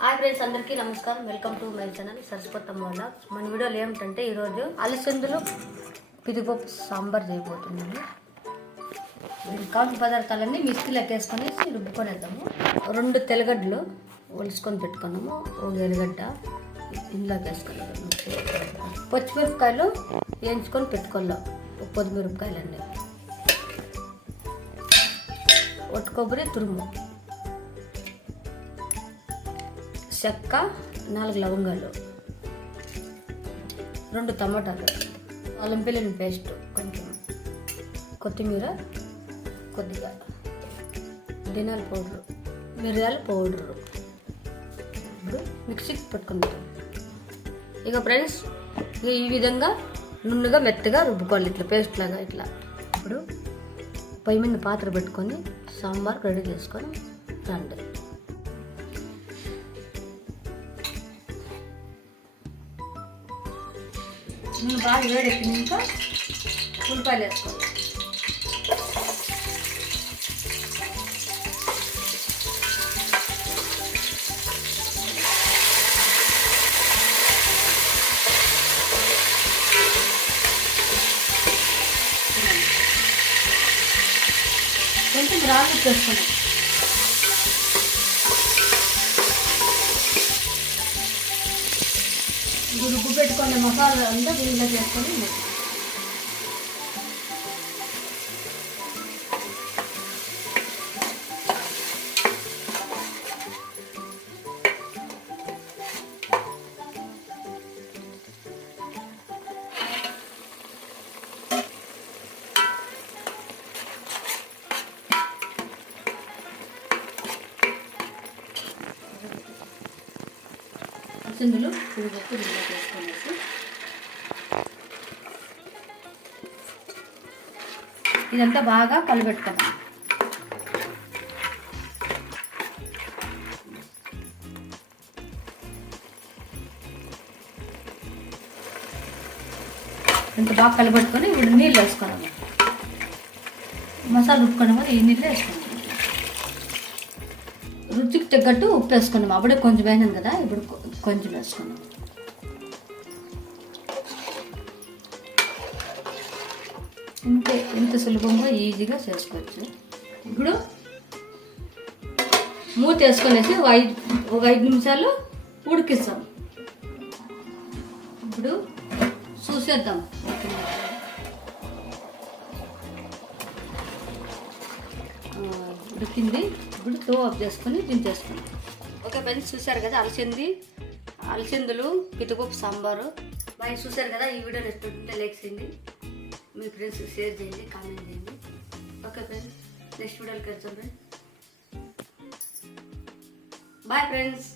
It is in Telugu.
హాయ్ ఫ్రెండ్స్, అందరికీ నమస్కారం. Welcome to my channel Saraswatamma వల్ల. మన వీడియోలో ఏమిటంటే ఈరోజు అలసందులు పిదిపప్పు సాంబార్ చేయబోతున్నాము. దీనికి కావాల్సిన పదార్థాలన్నీ మిక్సీలోకి వేసుకొని రుబ్బుకొనేద్దాము. 2 తెల్లగడ్డలు ఒలుసుకొని పెట్టుకున్నాము. 1 ఎర్రగడ్డ ఇందులోకి వేసుకునేద్దాము. పచ్చిమిరపకాయలు వేయించుకొని పెట్టుకోలేం. 10 మిరపకాయలన్నీ, ఒట్టి కొబ్బరి తురుము, చెక్క, 4 లవంగాలు, 2 టమాటాలు, అల్లం వెల్లుల్లి పేస్ట్, కొంచెం కొత్తిమీర, కొద్దిగా ధనియాల పౌడరు, మిరియాల పౌడరు. ఇప్పుడు మిక్సీకి పెట్టుకుంటాం. ఇక ఫ్రెండ్స్, ఈ విధంగా నున్నగా మెత్తగా రుబ్బుకోవాలి, ఇట్లా పేస్ట్ లాగా ఇట్లా. ఇప్పుడు పొయ్యి మీద పాత్ర పెట్టుకొని సాంబార్ రెడీ చేసుకొని రండి. నేను బాగా వేడెక్కినాక ఉల్లిపాయలు వేసుకోవాలి. కొంచెం రాళ్ళు వేసుకున్నాం. రుబ్బు పెట్టుకునే మసాలా అంతా దీనిలో చేసుకొని అలసందులు పిడిపప్పు దీనిలో చేసుకునేసి ఇదంతా బాగా కలబెట్టుకున్నాం. ఇంత బాగా కలబెట్టుకొని ఇప్పుడు నీళ్ళు వేసుకోవాలి. మసాలా రుబ్బుకున్నాము, ఈ నీళ్ళు వేసుకున్నాం. రుచికి తగ్గట్టు ఉప్పు వేసుకున్నాం. అప్పుడే కొంచెం వేసినాం కదా, ఇప్పుడు కొంచెం వేసుకున్నాం. ఇంత సులభంగా ఈజీగా చేసుకోవచ్చు. ఇప్పుడు మూత వేసుకొనేసి ఒక 5 నిమిషాలు ఉడికిస్తాం. ఇప్పుడు చూసేద్దాం. ఉడికింది. ఇప్పుడు స్టవ్ ఆఫ్ చేసుకొని దించేసుకున్నాం. ఓకే ఫ్రెండ్స్, చూసారు కదా అలసందులు పిదిపప్పు సాంబారు. బాగా చూసారు కదా. ఈ వీడియో నచ్చుతుంటే లైక్ చేయండి, మీ ఫ్రెండ్స్ షేర్ చేయండి, కామెంట్ చేయండి. ఓకే ఫ్రెండ్స్, నెక్స్ట్ వీడియోకి వెళ్తాం ఫ్రెండ్స్. Bye friends.